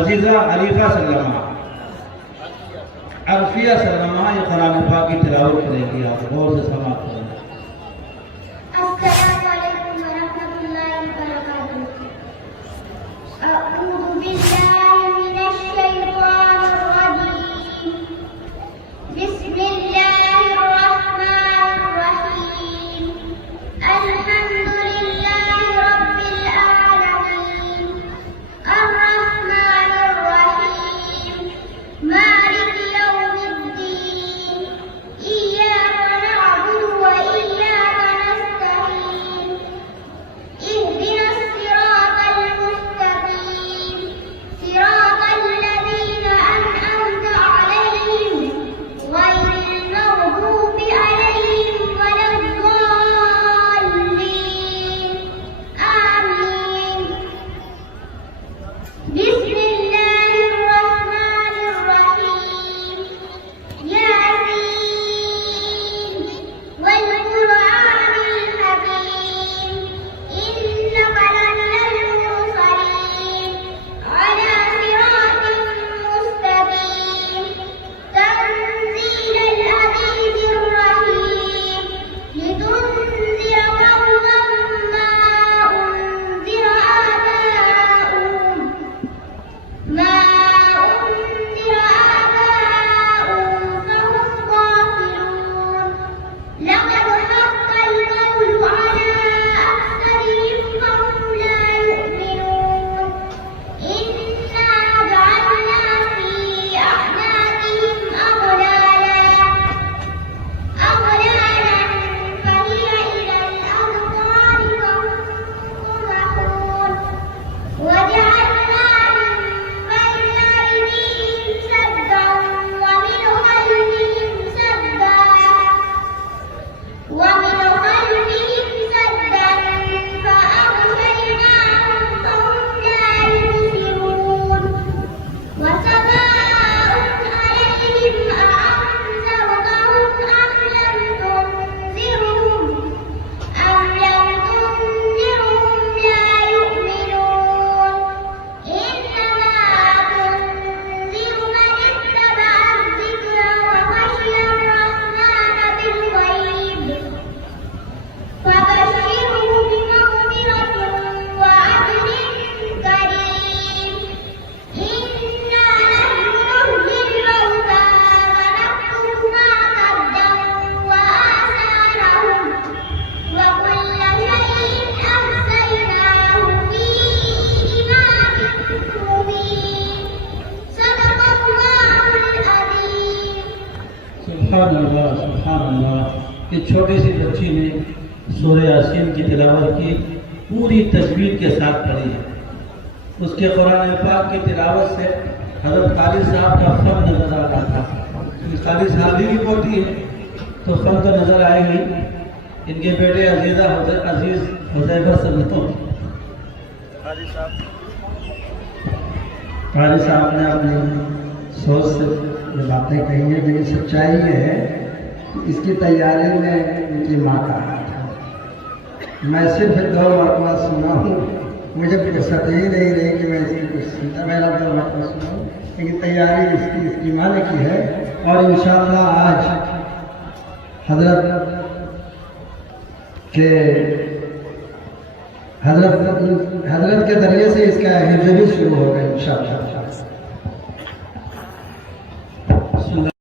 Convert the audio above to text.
अजीज़ा अरीफा सल्लमा अरफिया सल्लमा ये कुरान पाक की तिलावत करेगी। आप गौर से समाप्त करें। अस्सलामु अलैकुम वरहमतुल्लाहि वबरकातुहू। अऊज़ु बिल्लाहि मिनश शैतानिर रजीम। बिस्मिल्लाहिर रहमानिर रहीम। अल्हम्दुलिल्लाहि रब्बिल आलमीन। अर्रहमानिर रहीम। मालिकि यौमिद्दीन। इय्याका नअबुदु व इय्याका नस्तईन। इहदिनस सिरातल मुस्तकीम। सिरातल लज़ीना अनअमता अलैहिम गैरिल मग़दूबि अलैहिम वलद्दाल्लीन। आमीन। बिस्मिल्लाहिर रहमानिर रहीम। यासीन वल क़ुरआनिल हकीम। इन्नका लमिनल मुरसलीन अला सिरातिन मुस्तक़ीम। तंज़ीलल अज़ीज़िर रहीम। लितुनज़िरा क़ौमन मा उनज़िरा आबाउहुम فهم غافلون. لقد حق القول على أكثرهم فهم لا يؤمنون. إنا جعلنا في أعناقهم أغلالا فهي إلى الأذقان فهم مقمحون. وجعلنا من بين أيديهم سدا ومن خلفهم سدا فأغشيناهم فهم لا يبصرون. وسواء عليهم أأنذرتهم أم لم تنذرهم لا يؤمنون. إنما تنذر من اتبع الذكر وخشي الرحمن بالغيب فبشره بمغفرة وأجر كريم. إنا نحن نحيي الموتى ونكتب ما قدموا وآثارهم وكل شيء أحصيناه في إمام مبين. صدق الله العظيم. सुभान अल्लाह, सुभान अल्लाह। ये छोटी सी बच्ची ने सूरह यासीन की तिलावत की, पूरी तजवीद के साथ पढ़ी है। उसके कुरान पाक की तिलावत से हज़रत क़ारी साहब का फ़न नजर आ रहा था। क़ारी साहब की पोती है तो फ़न तो नजर आएगी। इनके बेटे अजीज़ हुज़ैफ़ा सल्लल्लाहु क़ारी साहब ने अपनी सोच से ये बातें कही हैं, लेकिन सच्चाई ये है कि इसकी तैयारी में इनकी माँ का हाथ है। मैं सिर्फ 2 मरतबा सुना हूँ, मुझे फुर्सत ही नहीं रही कि मैं इसकी कुछ सुनता। पहला 2 मरतबा सुना हूँ, लेकिन तैयारी इसकी माँ ने की है। और इंशाअल्लाह आज हजरत के जरिए से इसका हिफ्ज़ भी शुरू होगा इंशाअल्लाह।